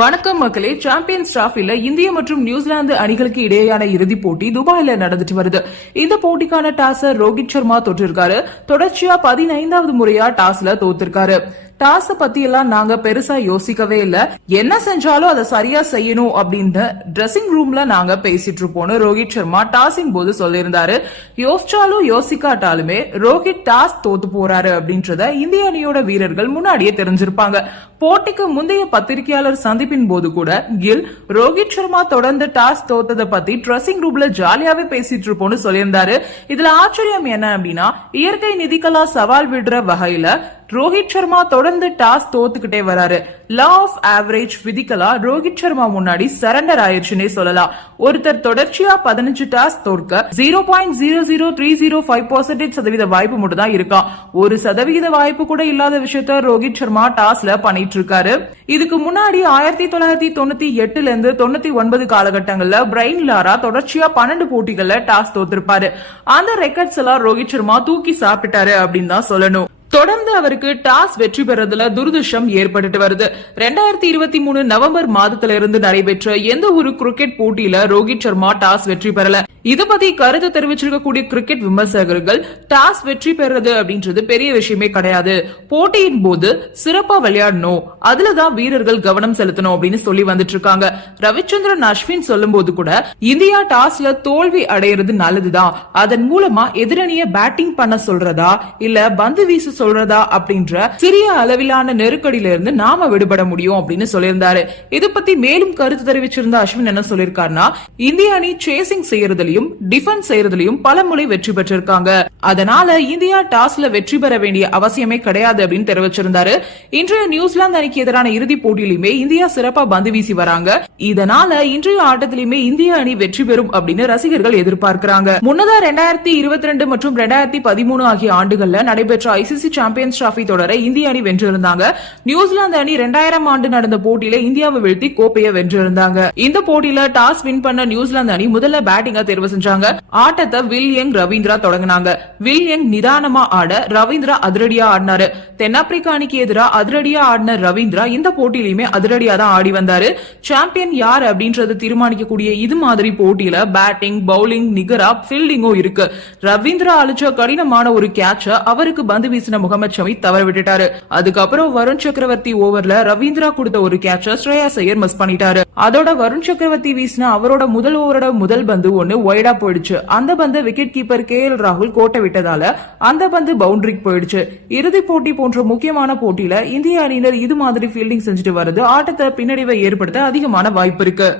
வணக்கம் மக்களே. சாம்பியன்ஸ் டிராஃபில இந்திய மற்றும் நியூசிலாந்து அணிகளுக்கு இடையேயான இறுதிப் போட்டி துபாயில நடந்துட்டு வருது. இந்த போட்டிக்கான டாஸ ரோஹித் சர்மா தொற்றிருக்காரு. தொடர்ச்சியா பதினைந்தாவது முறையா டாஸ்ல தோத்திருக்காரு. டாஸ பத்தி எல்லாம் நாங்க பெருசா யோசிக்கவே இல்ல. என்ன செஞ்சாலும் அதை சரியா செய்யணும் அப்படின்னு ட்ரெஸ்ஸிங் ரூம்ல நாங்க பேசிட்டு இருப்போம்னு ரோஹித் சர்மா டாஸின் போது சொல்லியிருந்தாரு. யோசிச்சாலும் யோசிக்காட்டாலுமே ரோஹித் டாஸ் தோத்து போறாரு அப்படின்றத இந்திய அணியோட வீரர்கள் முன்னாடியே தெரிஞ்சிருப்பாங்க. போட்டிக்கு முந்தைய பத்திரிகையாளர் சந்திப்பின் போது கூட கில் ரோஹித் சர்மா தொடர்ந்து டாஸ் தோத்ததை பத்தி ட்ரெஸ்ஸிங் ரூம்ல ஜாலியாவே பேசிட்டு இருப்போம்னு சொல்லியிருந்தாரு. இதுல ஆச்சரியம் என்ன அப்படின்னா இயற்கை நிதிக்கலா சவால் விடுற வகையில ரோஹித் சர்மா தொடர்ந்து டாஸ் தோத்துக்கிட்டே வராரு. லா ஆஃப் ஆவரேஜ் விதிக்கலா? ரோஹித் சர்மா முன்னாடி சரண்டர் ஆயிருச்சுன்னே சொல்லலாம். ஒருத்தர் தொடர்ச்சியா பதினஞ்சு toss தோற்க zero point zero zero three zero five percentage சதவீத வாய்ப்பு மட்டும் தான் இருக்கான் ஒரு சதவீத வாய்ப்பு கூட இல்லாத விஷயத்த ரோஹித் சர்மா டாஸ்ல பண்ணிட்டு இருக்காரு இதுக்கு முன்னாடி ஆயிரத்தி தொள்ளாயிரத்தி தொண்ணூத்தி எட்டுல இருந்து தொண்ணூத்தி ஒன்பது காலகட்டங்கள்ல பிரைன் லாரா தொடர்ச்சியா பன்னெண்டு போட்டிகள்ல டாஸ் தோத்திருப்பாரு. அந்த ரெக்கார்ட்ஸ் எல்லாம் ரோஹித் சர்மா தூக்கி சாப்பிட்டாரு அப்படின்னு தான் சொல்லணும். தொடர்ந்து அவருக்கு டாஸ் வெற்றி பெறதுல துரதிருஷ்டம் ஏற்பட்டுட்டு வருது. ரெண்டாயிரத்தி இருபத்தி மூணு நவம்பர் மாதத்துல இருந்து நடைபெற்ற எந்த ஒரு கிரிக்கெட் போட்டியில ரோஹித் சர்மா டாஸ் வெற்றி பெறல. இது பத்தி கருத்து தெரிவிச்சிருக்கக்கூடிய கிரிக்கெட் விமர்சகர்கள் டாஸ் வெற்றி பெறது அப்படின்றது பெரிய விஷயமே கிடையாது. போட்டியின் போது சிறப்பா விளையாடணும். அதுலதான் வீரர்கள் கவனம் செலுத்தணும் அப்படின்னு சொல்லி வந்துட்டு இருக்காங்க ரவிச்சந்திரன் அஸ்வின் சொல்லும் போது கூட இந்தியா டாஸ்ல தோல்வி அடையிறது நல்லதுதான். அதன் மூலமா எதிரணிய பேட்டிங் பண்ண சொல்றதா இல்ல பந்து வீச சொல்றதா அப்படின்ற சிறிய அளவிலான நெருக்கடியில இருந்து நாம விடுபட முடியும் அப்படின்னு சொல்லியிருந்தாரு. இதை பத்தி மேலும் கருத்து தெரிவிச்சிருந்த அஸ்வின் என்ன சொல்லியிருக்காருன்னா இந்திய அணி சேசிங் செய்யறதுலயும் செய்யறதுலயும் டிஃபென்ஸ் செய்யறதுலயும் பல முறை வெற்றி பெற்றிருக்காங்க. அதனால இந்தியா டாஸ்ல வெற்றி பெற வேண்டிய அவசியமே கிடையாது அப்படின்னு தெரிவிச்சிருந்தாரு. இன்றைய நியூசிலாந்து அணிக்கு எதிரான இறுதிப் போட்டியிலுமே இந்தியா சிறப்பா பந்து வீசி வராங்க. இதனால இன்றைய ஆட்டத்திலுமே இந்திய அணி வெற்றி பெறும் அப்படின்னு ரசிகர்கள் எதிர்பார்க்கிறாங்க. முன்னதா ரெண்டாயிரத்தி இருபத்தி ரெண்டு மற்றும் ரெண்டாயிரத்தி பதிமூணு ஆகிய ஆண்டுகள்ல நடைபெற்ற ஐசிசி சாம்பியன்ஸ் டிராபி தொடரை இந்திய அணி வென்றிருந்தாங்க. நியூசிலாந்து அணி ரெண்டாயிரம் ஆண்டு நடந்த போட்டியில இந்தியாவை வீழ்த்தி கோப்பையை வென்றிருந்தாங்க. இந்த போட்டியில டாஸ் வின் பண்ண நியூசிலாந்து அணி முதல்ல பேட்டிங்கா தேர்வு செஞ்சாங்க. ஆட்டத்தை வில் யங் ரவீந்திரா தொடங்கினாங்க. வில் யங் நிதானமா ஆட ரவீந்திரா அதிரடியா ஆடினாரு. தென்னாப்பிரிக்கா அணிக்கு எதிராக அதிரடியா ஆடின ரவீந்திரா இந்த போட்டியிலுமே அதிரடியா தான் ஆடி வந்தாரு. சாம்பியன் யார் அப்படின்றத தீர்மானிக்கக்கூடிய இது மாதிரி போட்டியில பேட்டிங் பவுலிங் நிகரா ஃபீல்டிங்கும் இருக்கு. ரவீந்திரா அழிச்ச கடினமான ஒரு கேட்ச அவருக்கு பந்து வீசின முகமது ஷமி தவற விட்டுட்டாரு. அதுக்கப்புறம் வருண் சக்கரவர்த்தி ஓவர்ல ரவீந்திரா கொடுத்த ஒரு கேட்ச ஸ்ரேயா ஐயர் மிஸ் பண்ணிட்டாரு. அதோட வருண் சக்கரவர்த்தி வீசின அவரோட முதல் ஓவரோட முதல் பந்து ஒண்ணு ஒய்டா போயிடுச்சு. அந்த பந்து விக்கெட் கீப்பர் கே எல் ராகுல் கோட்டை விட்டதால அந்த பந்து பவுண்டரிக்கு போயிடுச்சு. இறுதிப் போட்டி போன்ற முக்கியமான போட்டியில இந்திய அணியினர் இது மாதிரி ஃபீல்டிங் செஞ்சுட்டு வருது ஆட்டத்தை பின்னடைவை ஏற்படுத்த அதிகமான வாய்ப்பு இருக்கு.